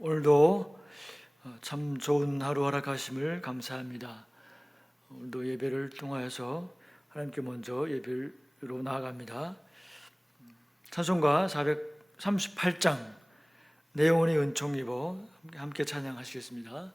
오늘도 참 좋은 하루 허락하심을 감사합니다. 오늘도 예배를 통하여서 하나님께 먼저 예배로 나아갑니다. 찬송가 438장 내 영혼이 은총 입어 함께 찬양하시겠습니다.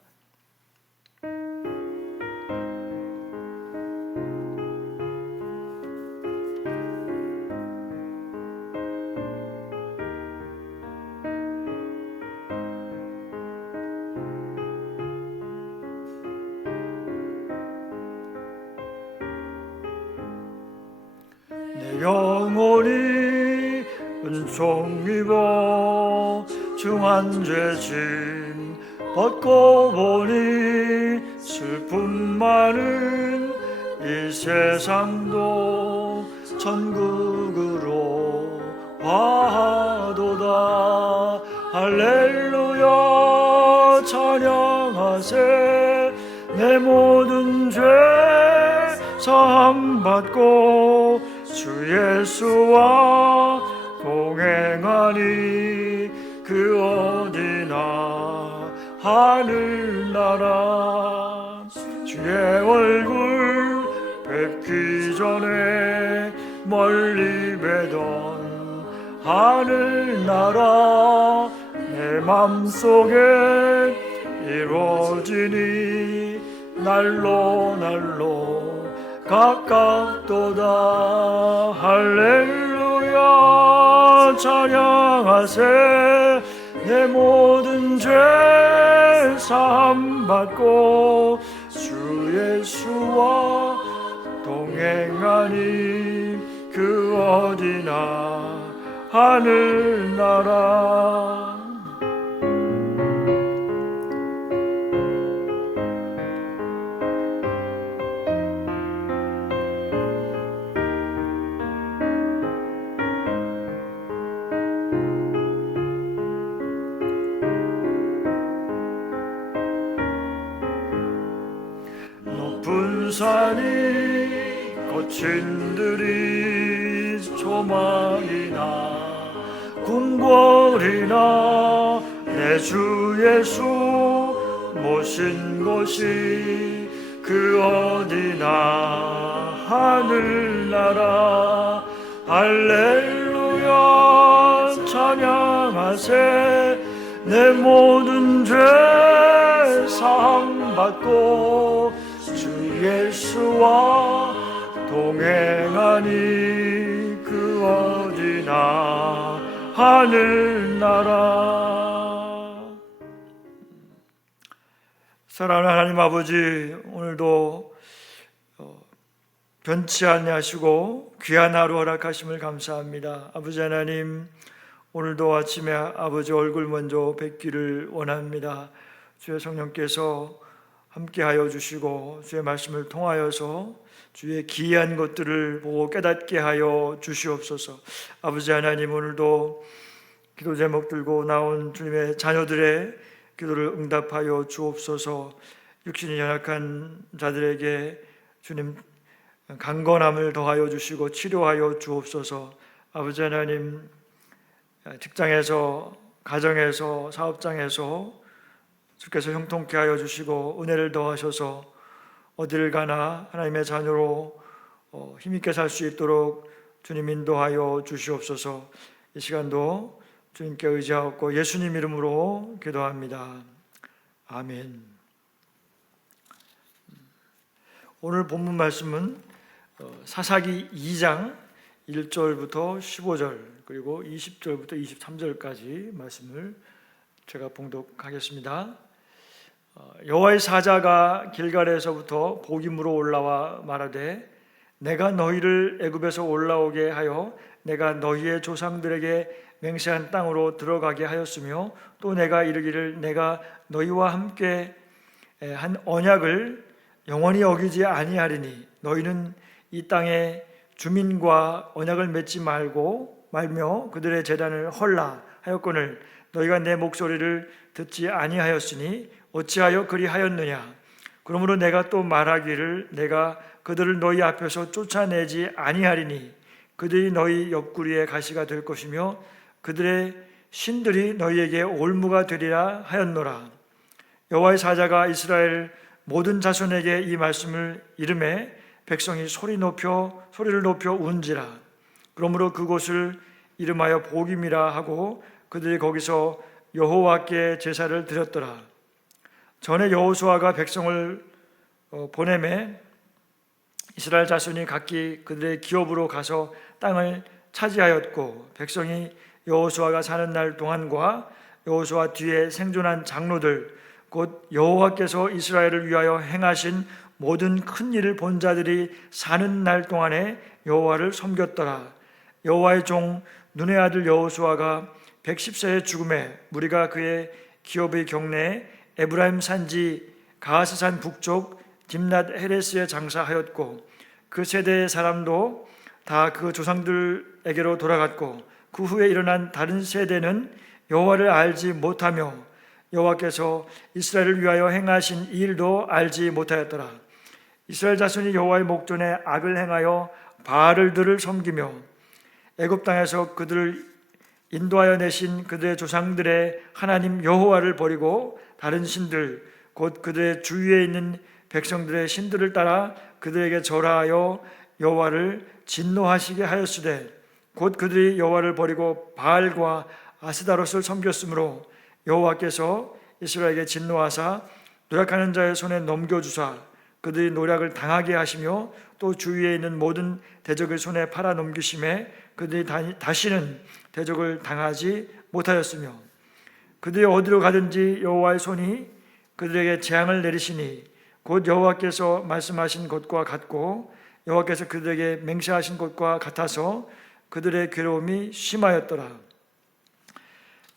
내 영혼이 은총 입어 중한 죄짐 벗고 보니 슬픔 많은 이 세상도 천국으로 화하도다. 할렐루야 찬양하세. 내 모든 죄 사함 받고 주 예수와 동행하니 그 어디나 하늘나라. 주의 얼굴 뵙기 전에 멀리 뵈던 하늘나라 내 맘속에 이루어지니 날로 가깝도다. 할렐루야 찬양하세. 내 모든 죄 사함 받고 주 예수와 동행하니 그 어디나 하늘나라. 높은 산이 거친 들이 조망이나 궁궐이나 내 주 예수 모신 곳이 그 어디나 하늘나라. 할렐루야 찬양하세. 내 모든 죄 사함 받고 주 예수와 동행하니 그 어디나 하늘나라. 사랑하는 하나님 아버지, 오늘도 변치 아니하시고 귀한 하루 허락하심을 감사합니다. 아버지 하나님, 오늘도 아침에 아버지 얼굴 먼저 뵙기를 원합니다. 주의 성령께서 함께하여 주시고 주의 말씀을 통하여서 주의 기이한 것들을 보고 깨닫게 하여 주시옵소서. 아버지 하나님, 오늘도 기도 제목 들고 나온 주님의 자녀들의 기도를 응답하여 주옵소서. 육신이 연약한 자들에게 주님 강건함을 더하여 주시고 치료하여 주옵소서. 아버지 하나님, 직장에서, 가정에서, 사업장에서 주께서 형통케 하여 주시고 은혜를 더하셔서 어디를 가나 하나님의 자녀로 힘있게 살 수 있도록 주님 인도하여 주시옵소서. 이 시간도 주님께 의지하고 예수님 이름으로 기도합니다. 아멘. 오늘 본문 말씀은 사사기 2장 1절부터 15절 그리고 20절부터 23절까지 말씀을 제가 봉독하겠습니다. 여호와의 사자가 길갈에서부터 복임으로 올라와 말하되 내가 너희를 애굽에서 올라오게 하여 내가 너희의 조상들에게 맹세한 땅으로 들어가게 하였으며 또 내가 이르기를 내가 너희와 함께 한 언약을 영원히 어기지 아니하리니 너희는 이 땅의 주민과 언약을 맺지 말며 그들의 제단을 헐라 하였거늘 너희가 내 목소리를 듣지 아니하였으니 어찌하여 그리하였느냐. 그러므로 내가 또 말하기를 내가 그들을 너희 앞에서 쫓아내지 아니하리니 그들이 너희 옆구리의 가시가 될 것이며 그들의 신들이 너희에게 올무가 되리라 하였노라. 여호와의 사자가 이스라엘 모든 자손에게 이 말씀을 이르매 백성이 소리를 높여 운지라. 그러므로 그곳을 이름하여 복임이라 하고 그들이 거기서 여호와께 제사를 드렸더라. 전에 여호수아가 백성을 보내매 이스라엘 자손이 각기 그들의 기업으로 가서 땅을 차지하였고, 백성이 여호수아가 사는 날 동안과 여호수아 뒤에 생존한 장로들 곧 여호와께서 이스라엘을 위하여 행하신 모든 큰 일을 본 자들이 사는 날 동안에 여호와를 섬겼더라. 여호와의 종 눈의 아들 여호수아가 110세의 죽음에 무리가 그의 기업의 경내에 에브라임 산지 가하스산 북쪽 딥낫 헤레스에 장사하였고, 그 세대의 사람도 다 그 조상들에게로 돌아갔고, 그 후에 일어난 다른 세대는 여호와를 알지 못하며 여호와께서 이스라엘을 위하여 행하신 일도 알지 못하였더라. 이스라엘 자손이 여호와의 목전에 악을 행하여 바알들을 섬기며 애굽 땅에서 그들을 인도하여 내신 그들의 조상들의 하나님 여호와를 버리고 다른 신들 곧 그들의 주위에 있는 백성들의 신들을 따라 그들에게 절하여 여호와를 진노하시게 하였으되, 곧 그들이 여호와를 버리고 바알과 아스다롯을 섬겼으므로 여호와께서 이스라엘에게 진노하사 노력하는 자의 손에 넘겨주사 그들이 노략을 당하게 하시며 또 주위에 있는 모든 대적의 손에 팔아 넘기심에 그들이 다시는 대적을 당하지 못하였으며, 그들이 어디로 가든지 여호와의 손이 그들에게 재앙을 내리시니 곧 여호와께서 말씀하신 것과 같고 여호와께서 그들에게 맹세하신 것과 같아서 그들의 괴로움이 심하였더라.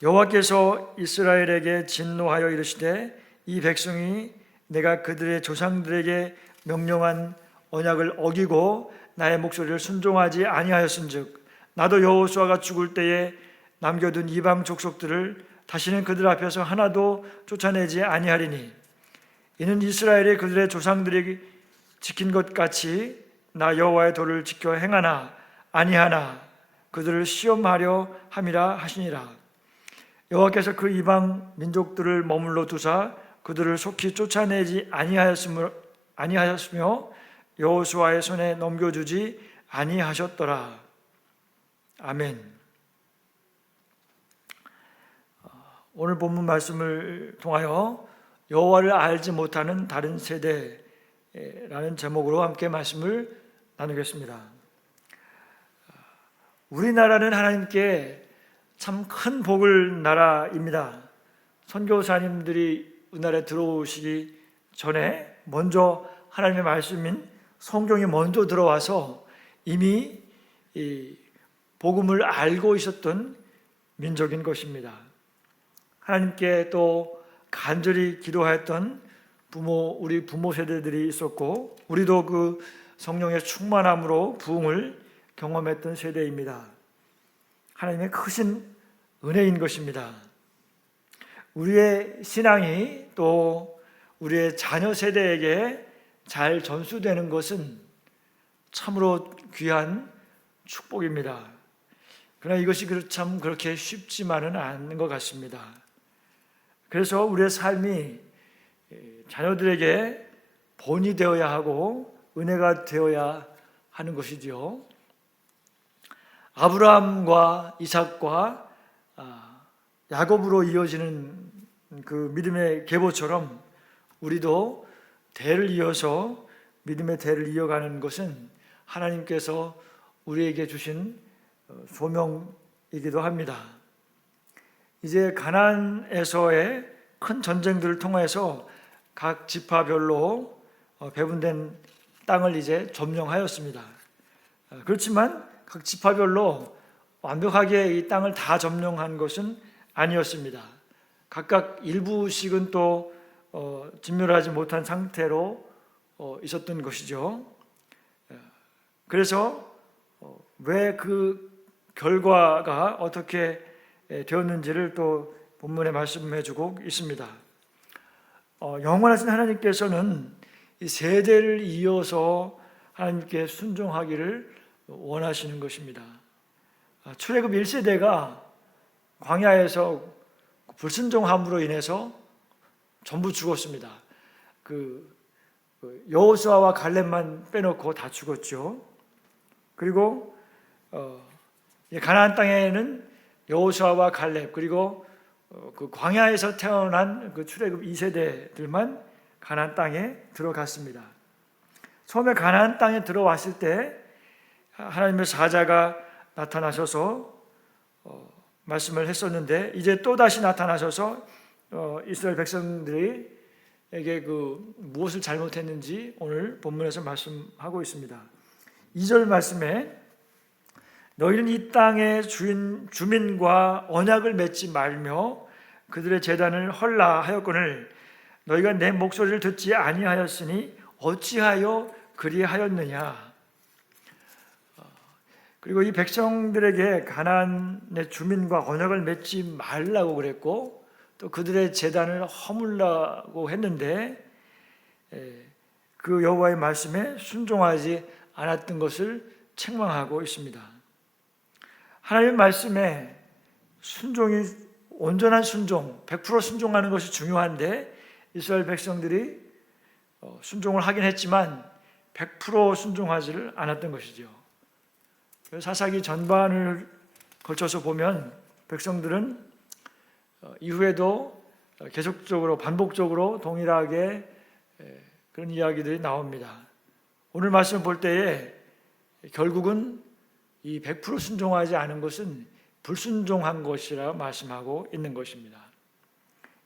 여호와께서 이스라엘에게 진노하여 이르시되, 이 백성이 내가 그들의 조상들에게 명령한 언약을 어기고 나의 목소리를 순종하지 아니하였은즉 나도 여호수아가 죽을 때에 남겨둔 이방 족속들을 다시는 그들 앞에서 하나도 쫓아내지 아니하리니, 이는 이스라엘이 그들의 조상들이 지킨 것 같이 나 여호와의 도를 지켜 행하나 아니하나 그들을 시험하려 함이라 하시니라. 여호와께서 그 이방 민족들을 머물러 두사 그들을 속히 쫓아내지 아니하였으며 여호수아의 손에 넘겨주지 아니하셨더라. 아멘. 오늘 본문 말씀을 통하여 여호와를 알지 못하는 다른 세대라는 제목으로 함께 말씀을 나누겠습니다. 우리나라는 하나님께 참 큰 복을 나라입니다. 선교사님들이 우리나라에 들어오시기 전에 먼저 하나님의 말씀인 성경이 먼저 들어와서 이미 이 복음을 알고 있었던 민족인 것입니다. 하나님께 또 간절히 기도하였던 우리 부모 세대들이 있었고, 우리도 그 성령의 충만함으로 부흥을 경험했던 세대입니다. 하나님의 크신 은혜인 것입니다. 우리의 신앙이 또 우리의 자녀 세대에게 잘 전수되는 것은 참으로 귀한 축복입니다. 그러나 이것이 참 그렇게 쉽지만은 않은 것 같습니다. 그래서 우리의 삶이 자녀들에게 본이 되어야 하고 은혜가 되어야 하는 것이지요. 아브라함과 이삭과 야곱으로 이어지는 그 믿음의 계보처럼 우리도 대를 이어서 믿음의 대를 이어가는 것은 하나님께서 우리에게 주신 소명이기도 합니다. 이제 가나안에서의 큰 전쟁들을 통해서 각 지파별로 배분된 땅을 이제 점령하였습니다. 그렇지만 각 지파별로 완벽하게 이 땅을 다 점령한 것은 아니었습니다. 각각 일부씩은 또 진멸하지 못한 상태로 있었던 것이죠. 그래서 왜 그 결과가 어떻게 되었는지를 또 본문에 말씀해주고 있습니다. 영원하신 하나님께서는 이 세대를 이어서 하나님께 순종하기를 원하시는 것입니다. 출애굽 1세대가 광야에서 불순종함으로 인해서 전부 죽었습니다. 여호수아와 갈렙만 빼놓고 다 죽었죠. 그리고 가나안 땅에는 여호수아와 갈렙 그리고 그 광야에서 태어난 그 출애굽 2세대들만 가나안 땅에 들어갔습니다. 처음에 가나안 땅에 들어왔을 때 하나님의 사자가 나타나셔서 말씀을 했었는데 이제 또 다시 나타나셔서 이스라엘 백성들에게 무엇을 잘못했는지 오늘 본문에서 말씀하고 있습니다. 2절 말씀에 너희는 이 땅의 주민과 언약을 맺지 말며 그들의 제단을 헐라 하였거늘 너희가 내 목소리를 듣지 아니하였으니 어찌하여 그리하였느냐. 그리고 이 백성들에게 가나안의 주민과 언약을 맺지 말라고 그랬고 또 그들의 제단을 허물라고 했는데 그 여호와의 말씀에 순종하지 않았던 것을 책망하고 있습니다. 하나님의 말씀에 순종이 온전한 순종, 100% 순종하는 것이 중요한데 이스라엘 백성들이 순종을 하긴 했지만 100% 순종하지를 않았던 것이죠. 사사기 전반을 걸쳐서 보면 백성들은 이후에도 계속적으로 반복적으로 동일하게 그런 이야기들이 나옵니다. 오늘 말씀 볼 때에 결국은 이 100% 순종하지 않은 것은 불순종한 것이라 말씀하고 있는 것입니다.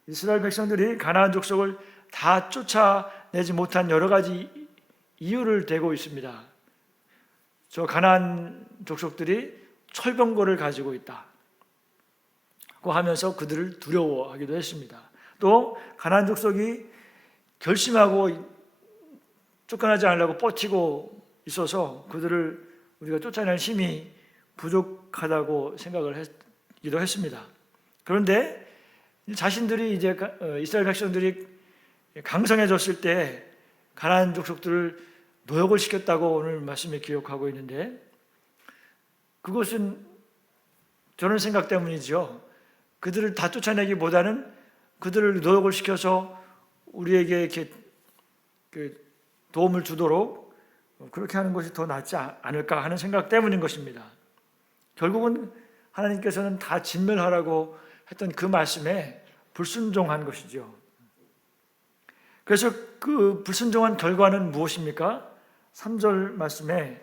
이스라엘 백성들이 가나안 족속을 다 쫓아내지 못한 여러 가지 이유를 대고 있습니다. 저 가나안 족속들이 철병거를 가지고 있다고 하면서 그들을 두려워하기도 했습니다. 또 가나안 족속이 결심하고 쫓겨나지 않으려고 버티고 있어서 그들을 우리가 쫓아낼 힘이 부족하다고 생각을 했기도 했습니다. 그런데 자신들이 이제 이스라엘 백성들이 강성해졌을 때 가나안 족속들을 노역을 시켰다고 오늘 말씀에 기록하고 있는데 그것은 저는 생각 때문이죠. 그들을 다 쫓아내기보다는 그들을 노역을 시켜서 우리에게 이렇게 도움을 주도록 그렇게 하는 것이 더 낫지 않을까 하는 생각 때문인 것입니다. 결국은 하나님께서는 다 진멸하라고 했던 그 말씀에 불순종한 것이죠. 그래서 그 불순종한 결과는 무엇입니까? 3절 말씀에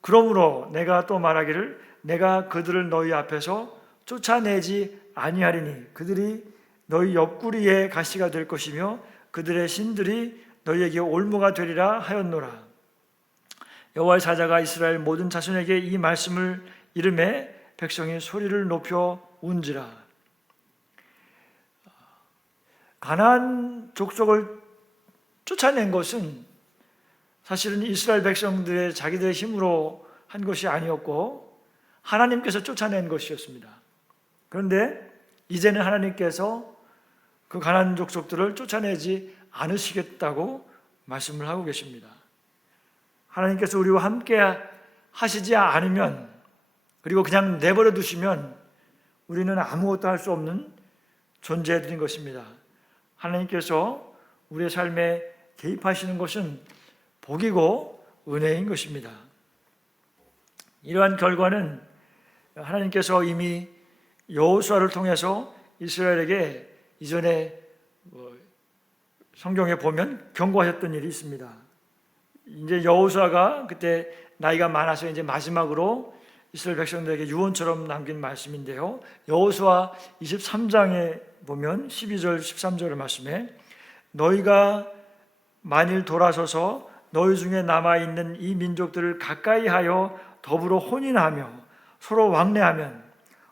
그러므로 내가 또 말하기를 내가 그들을 너희 앞에서 쫓아내지 아니하리니 그들이 너희 옆구리에 가시가 될 것이며 그들의 신들이 너희에게 올무가 되리라 하였노라. 여호와의 사자가 이스라엘 모든 자손에게 이 말씀을 이르매 백성이 소리를 높여 운지라. 가나안 족속을 쫓아낸 것은 사실은 이스라엘 백성들의 자기들의 힘으로 한 것이 아니었고 하나님께서 쫓아낸 것이었습니다. 그런데 이제는 하나님께서 그 가나안 족속들을 쫓아내지 않으시겠다고 말씀을 하고 계십니다. 하나님께서 우리와 함께 하시지 않으면 그리고 그냥 내버려 두시면 우리는 아무것도 할 수 없는 존재들인 것입니다. 하나님께서 우리의 삶에 개입하시는 것은 복이고 은혜인 것입니다. 이러한 결과는 하나님께서 이미 여호수아를 통해서 이스라엘에게 이전에 성경에 보면 경고하셨던 일이 있습니다. 이제 여호수아가 그때 나이가 많아서 이제 마지막으로 이스라엘 백성들에게 유언처럼 남긴 말씀인데요. 여호수아 23장에 보면 12절 13절의 말씀에 너희가 만일 돌아서서 너희 중에 남아있는 이 민족들을 가까이 하여 더불어 혼인하며 서로 왕래하면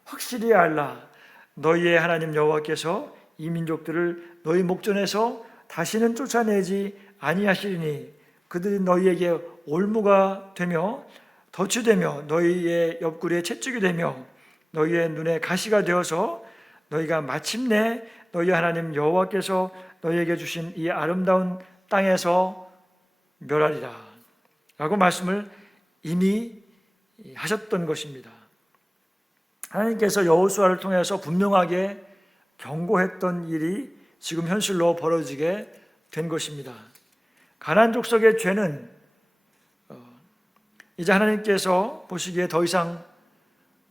확실히 알라 너희의 하나님 여호와께서 이 민족들을 너희 목전에서 다시는 쫓아내지 아니하시리니 그들이 너희에게 올무가 되며 덫이 되며 너희의 옆구리에 채찍이 되며 너희의 눈에 가시가 되어서 너희가 마침내 너희 하나님 여호와께서 너희에게 주신 이 아름다운 땅에서 멸하리라 라고 말씀을 이미 하셨던 것입니다. 하나님께서 여호수아를 통해서 분명하게 경고했던 일이 지금 현실로 벌어지게 된 것입니다. 가나안 족속의 죄는 이제 하나님께서 보시기에 더 이상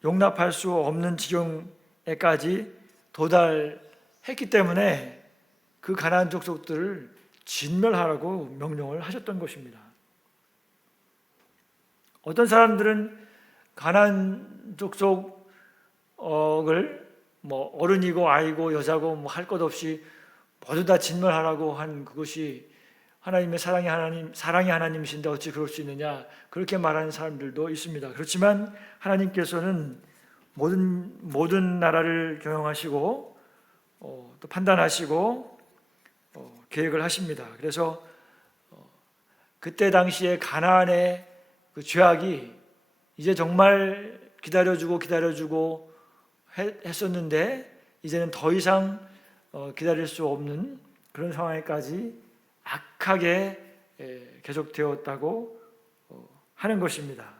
용납할 수 없는 지경에까지 도달했기 때문에 그 가나안 족속들을 진멸하라고 명령을 하셨던 것입니다. 어떤 사람들은 가나안 족속을 어른이고 아이고 여자고 할 것 없이 모두 다 진멸하라고 한 그것이 하나님의 사랑의 하나님이신데 어찌 그럴 수 있느냐, 그렇게 말하는 사람들도 있습니다. 그렇지만 하나님께서는 모든 나라를 경영하시고 또 판단하시고 계획을 하십니다. 그래서 그때 당시에 가나안의 그 죄악이 이제 정말 기다려주고 했었는데 이제는 더 이상 기다릴 수 없는 그런 상황에까지 악하게 계속되었다고 하는 것입니다.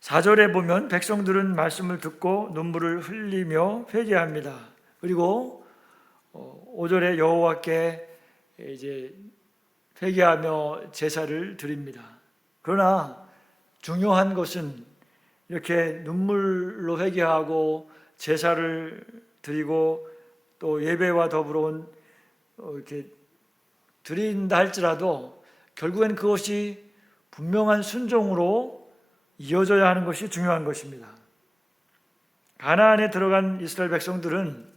4절에 보면 백성들은 말씀을 듣고 눈물을 흘리며 회개합니다. 그리고 5절에 여호와께 이제 회개하며 제사를 드립니다. 그러나 중요한 것은 이렇게 눈물로 회개하고 제사를 드리고 또 예배와 더불어 온 이렇게 드린다 할지라도 결국엔 그것이 분명한 순종으로 이어져야 하는 것이 중요한 것입니다. 가나안에 들어간 이스라엘 백성들은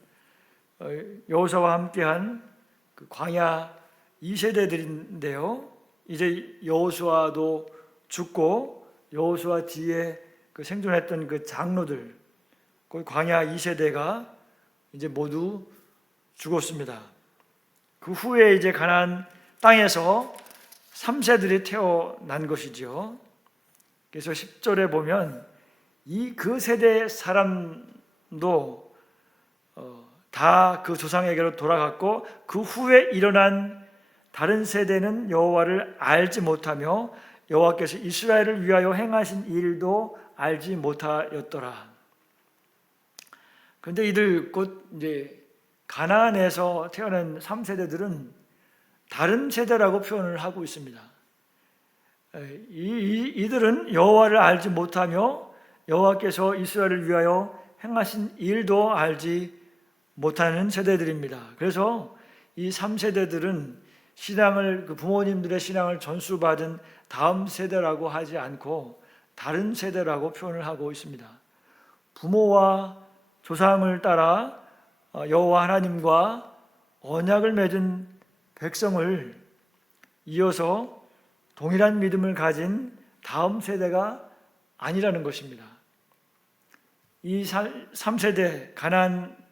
여호수아와 함께한 그 광야 2세대들인데요. 이제 여호수아도 죽고 여호수아 뒤에 그 생존했던 그 장로들, 그 광야 2세대가 이제 모두 죽었습니다. 그 후에 이제 가나안 땅에서 3세들이 태어난 것이죠. 그래서 10절에 보면 그 세대 사람도 다 그 조상에게로 돌아갔고 그 후에 일어난 다른 세대는 여호와를 알지 못하며 여호와께서 이스라엘을 위하여 행하신 일도 알지 못하였더라. 그런데 이들 곧 이제 가나안에서 태어난 3세대들은 다른 세대라고 표현을 하고 있습니다. 이들은 여호와를 알지 못하며 여호와께서 이스라엘을 위하여 행하신 일도 알지 못하는 세대들입니다. 그래서 이 3세대들은 신앙을 부모님들의 신앙을 전수받은 다음 세대라고 하지 않고 다른 세대라고 표현을 하고 있습니다. 부모와 조상을 따라 여호와 하나님과 언약을 맺은 백성을 이어서 동일한 믿음을 가진 다음 세대가 아니라는 것입니다. 이 3세대 가나안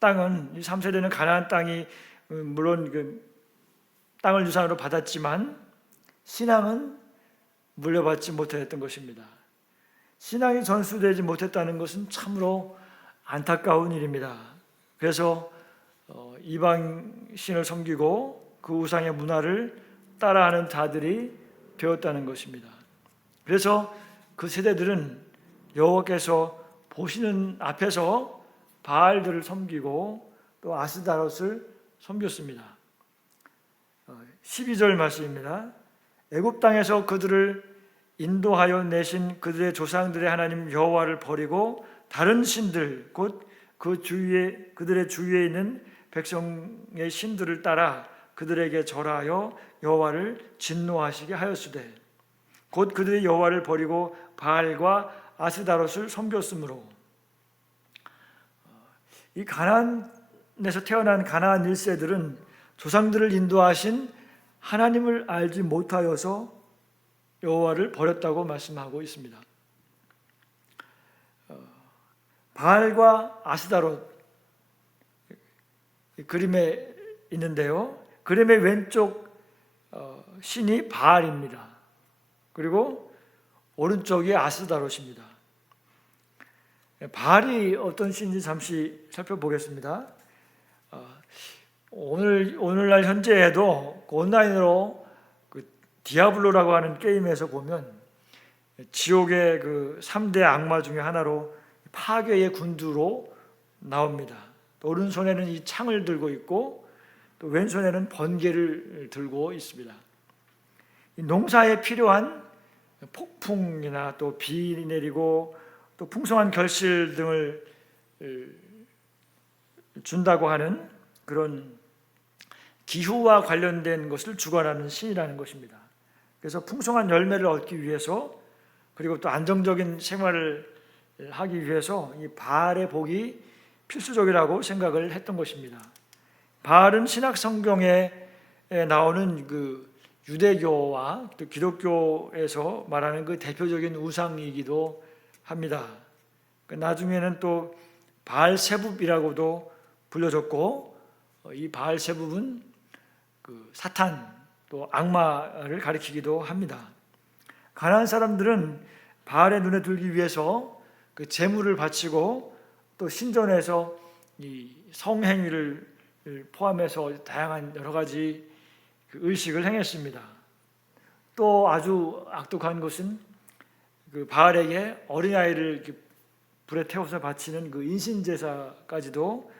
땅은, 이 3세대는 가나안 땅이 물론 그 땅을 유산으로 받았지만 신앙은 물려받지 못했던 것입니다. 신앙이 전수되지 못했다는 것은 참으로 안타까운 일입니다. 그래서 이방신을 섬기고 그 우상의 문화를 따라하는 자들이 되었다는 것입니다. 그래서 그 세대들은 여호와께서 보시는 앞에서 바알들을 섬기고 또 아스다롯을 섬겼습니다. 12절 말씀입니다. 애굽 땅에서 그들을 인도하여 내신 그들의 조상들의 하나님 여호와를 버리고 다른 신들 곧 그들의 주위에 있는 백성의 신들을 따라 그들에게 절하여 여호와를 진노하시게 하였으되 곧 그들이 여호와를 버리고 바알과 아스다롯을 섬겼으므로. 이 가나안에서 태어난 가나안 1세들은 조상들을 인도하신 하나님을 알지 못하여서 여호와를 버렸다고 말씀하고 있습니다. 바알과 아스다롯 그림에 있는데요. 그림의 왼쪽 신이 바알입니다. 그리고 오른쪽이 아스다롯입니다. 바알이 어떤 신인지 잠시 살펴보겠습니다. 오늘날 현재에도 온라인으로 그 디아블로라고 하는 게임에서 보면 지옥의 그 3대 악마 중에 하나로 파괴의 군두로 나옵니다. 또 오른손에는 이 창을 들고 있고 또 왼손에는 번개를 들고 있습니다. 이 농사에 필요한 폭풍이나 또 비 내리고 또 풍성한 결실 등을 준다고 하는 그런 기후와 관련된 것을 주관하는 신이라는 것입니다. 그래서 풍성한 열매를 얻기 위해서 그리고 또 안정적인 생활을 하기 위해서 이 바알의 복이 필수적이라고 생각을 했던 것입니다. 바알은 신약 성경에 나오는 그 유대교와 또 기독교에서 말하는 그 대표적인 우상이기도 합니다. 나중에는 또 바알세붑이라고도 불려졌고 이 바알세붑은 그 사탄 또 악마를 가리키기도 합니다. 가나안 사람들은 바알의 눈에 들기 위해서 그 제물을 바치고 또 신전에서 이 성행위를 포함해서 다양한 여러 가지 그 의식을 행했습니다. 또 아주 악독한 것은 그 바알에게 어린아이를 불에 태워서 바치는 그 인신제사까지도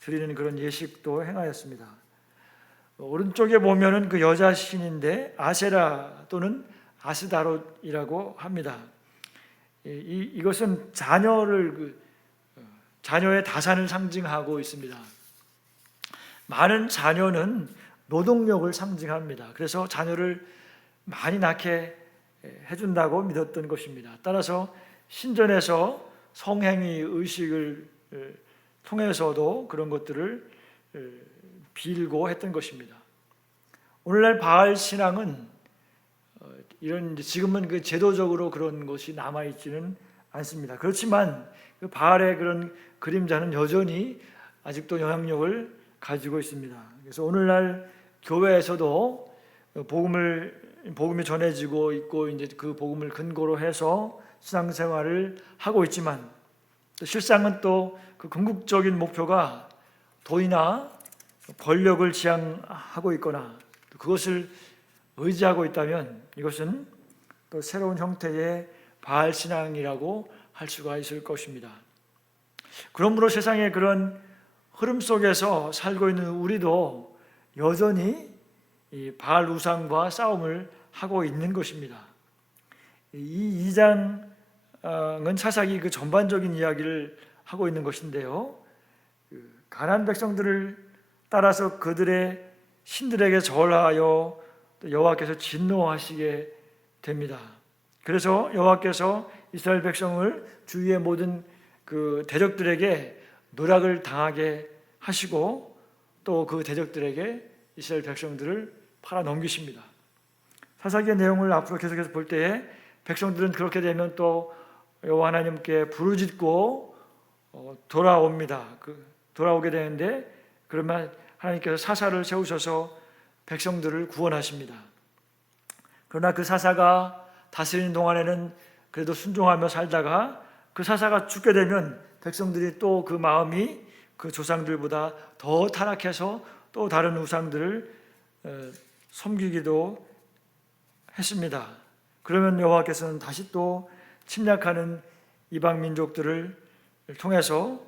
드리는 그런 예식도 행하였습니다. 오른쪽에 보면은 그 여자 신인데 아세라 또는 아스다롯이라고 합니다. 이것은 자녀의 다산을 상징하고 있습니다. 많은 자녀는 노동력을 상징합니다. 그래서 자녀를 많이 낳게 해준다고 믿었던 것입니다. 따라서 신전에서 성행위 의식을 통해서도 그런 것들을 빌고 했던 것입니다. 오늘날 바알 신앙은 이런 지금은 그 제도적으로 그런 것이 남아 있지는 않습니다. 그렇지만 그 바알의 그런 그림자는 여전히 아직도 영향력을 가지고 있습니다. 그래서 오늘날 교회에서도 복음이 전해지고 있고 이제 그 복음을 근거로 해서 신앙생활을 하고 있지만 또 실상은 또 그 궁극적인 목표가 돈이나 권력을 지향하고 있거나 그것을 의지하고 있다면 이것은 또 새로운 형태의 바알 신앙이라고 할 수가 있을 것입니다. 그러므로 세상의 그런 흐름 속에서 살고 있는 우리도 여전히 이 바알 우상과 싸움을 하고 있는 것입니다. 이 2장은 사사기 그 전반적인 이야기를 하고 있는 것인데요. 가나안 백성들을 따라서 그들의 신들에게 절하여 여호와께서 진노하시게 됩니다. 그래서 여호와께서 이스라엘 백성을 주위의 모든 그 대적들에게 노략을 당하게 하시고 또 그 대적들에게 이스라엘 백성들을 팔아 넘기십니다. 사사기의 내용을 앞으로 계속해서 볼 때에 백성들은 그렇게 되면 또 여호와 하나님께 부르짖고 돌아옵니다. 돌아오게 되는데 그러면 하나님께서 사사를 세우셔서 백성들을 구원하십니다. 그러나 그 사사가 다스리는 동안에는 그래도 순종하며 살다가 그 사사가 죽게 되면 백성들이 또 그 마음이 그 조상들보다 더 타락해서 또 다른 우상들을 섬기기도 했습니다. 그러면 여호와께서는 다시 또 침략하는 이방 민족들을 통해서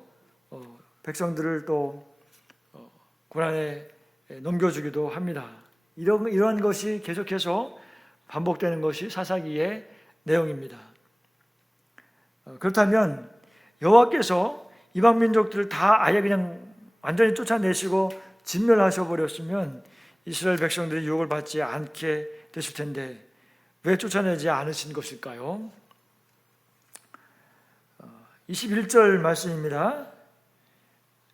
백성들을 또 고난에 넘겨주기도 합니다. 이러한 것이 계속해서 반복되는 것이 사사기의 내용입니다. 그렇다면 여호와께서 이방 민족들을 다 아예 그냥 완전히 쫓아내시고 진멸하셔 버렸으면 이스라엘 백성들이 유혹을 받지 않게 되실 텐데 왜 쫓아내지 않으신 것일까요? 21절 말씀입니다.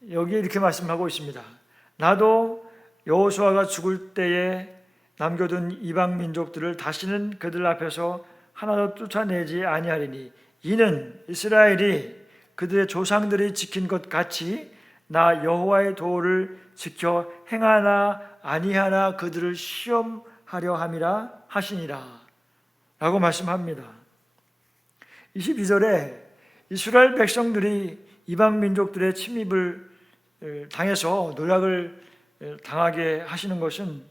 여기에 이렇게 말씀하고 있습니다. 나도 여호수아가 죽을 때에 남겨둔 이방 민족들을 다시는 그들 앞에서 하나도 쫓아내지 아니하리니 이는 이스라엘이 그들의 조상들이 지킨 것 같이 나 여호와의 도를 지켜 행하나 아니하나 그들을 시험하려 함이라 하시니라 라고 말씀합니다. 22절에 이스라엘 백성들이 이방 민족들의 침입을 당해서 노략을 당하게 하시는 것은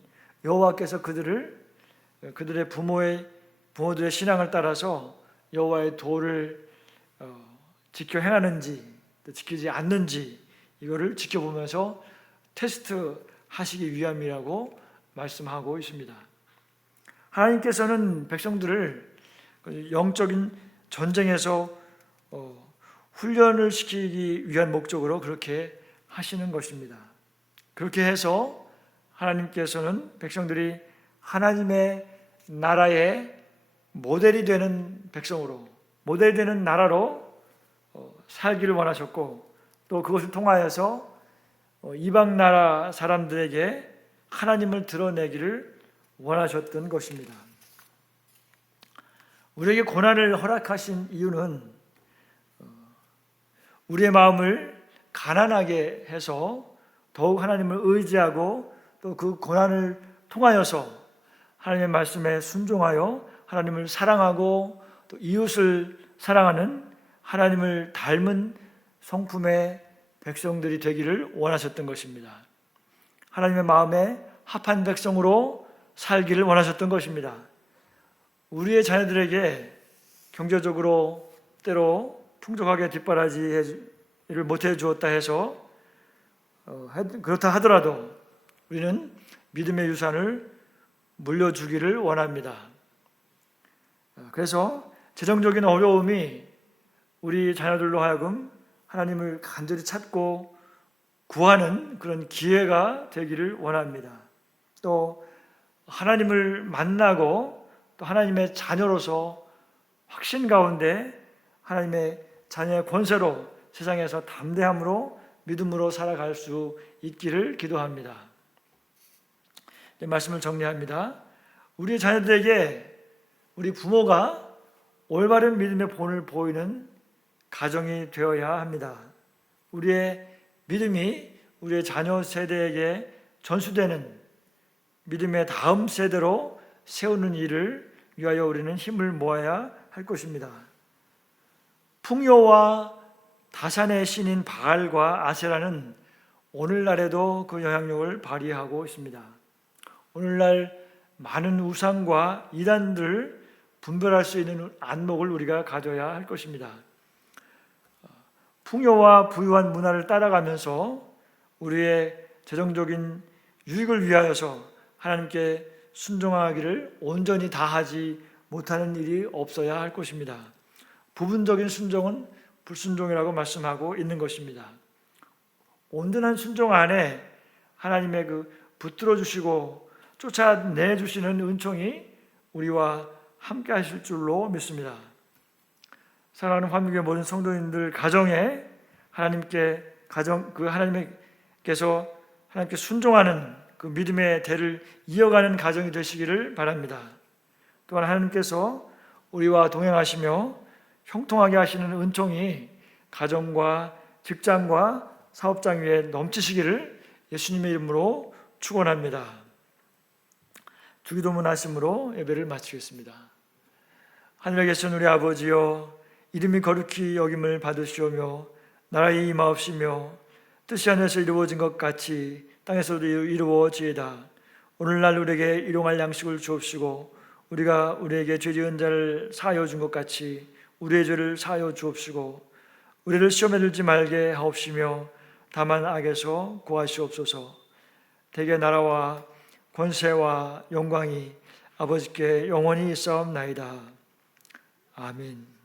여호와께서 그들의 부모들의 신앙을 따라서 여호와의 도를 지켜 행하는지 또 지키지 않는지 이거를 지켜보면서 테스트 하시기 위함이라고 말씀하고 있습니다. 하나님께서는 백성들을 영적인 전쟁에서 훈련을 시키기 위한 목적으로 그렇게 하시는 것입니다. 그렇게 해서 하나님께서는 백성들이 하나님의 나라의 모델이 되는 백성으로, 모델이 되는 나라로 살기를 원하셨고, 또 그것을 통하여서 이방 나라 사람들에게 하나님을 드러내기를 원하셨던 것입니다. 우리에게 고난을 허락하신 이유는 우리의 마음을 가난하게 해서 더욱 하나님을 의지하고 또 그 고난을 통하여서 하나님의 말씀에 순종하여 하나님을 사랑하고 또 이웃을 사랑하는 하나님을 닮은 성품의 백성들이 되기를 원하셨던 것입니다. 하나님의 마음에 합한 백성으로 살기를 원하셨던 것입니다. 우리의 자녀들에게 경제적으로 때로 풍족하게 뒷바라지를 못해 주었다 해서 그렇다 하더라도 우리는 믿음의 유산을 물려주기를 원합니다. 그래서 재정적인 어려움이 우리 자녀들로 하여금 하나님을 간절히 찾고 구하는 그런 기회가 되기를 원합니다. 또 하나님을 만나고 또 하나님의 자녀로서 확신 가운데 하나님의 자녀의 권세로 세상에서 담대함으로 믿음으로 살아갈 수 있기를 기도합니다. 말씀을 정리합니다. 우리 자녀들에게 우리 부모가 올바른 믿음의 본을 보이는 가정이 되어야 합니다. 우리의 믿음이 우리의 자녀 세대에게 전수되는 믿음의 다음 세대로 세우는 일을 위하여 우리는 힘을 모아야 할 것입니다. 풍요와 다산의 신인 바알과 아세라는 오늘날에도 그 영향력을 발휘하고 있습니다. 오늘날 많은 우상과 이단들을 분별할 수 있는 안목을 우리가 가져야 할 것입니다. 풍요와 부유한 문화를 따라가면서 우리의 재정적인 유익을 위하여서 하나님께 순종하기를 온전히 다하지 못하는 일이 없어야 할 것입니다. 부분적인 순종은 불순종이라고 말씀하고 있는 것입니다. 온전한 순종 안에 하나님의 그 붙들어 주시고 쫓아내 주시는 은총이 우리와 함께 하실 줄로 믿습니다. 사랑하는 화목의 모든 성도님들 가정에 하나님께서 하나님께 순종하는 그 믿음의 대를 이어가는 가정이 되시기를 바랍니다. 또한 하나님께서 우리와 동행하시며 형통하게 하시는 은총이 가정과 직장과 사업장 위에 넘치시기를 예수님의 이름으로 축원합니다. 주기도문 하심으로 예배를 마치겠습니다. 하늘에 계신 우리 아버지여, 이름이 거룩히 여김을 받으시오며 나라의 임하옵시며 뜻이 하늘에서 이루어진 것 같이 땅에서도 이루어지이다. 오늘날 우리에게 일용할 양식을 주옵시고 우리가 우리에게 죄 지은 자를 사하여 준 것 같이 우리의 죄를 사하여 주옵시고 우리를 시험에 들지 말게 하옵시며 다만 악에서 구하시옵소서. 대개 나라와 권세와 영광이 아버지께 영원히 있사옵나이다. 아멘.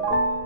주옵소서.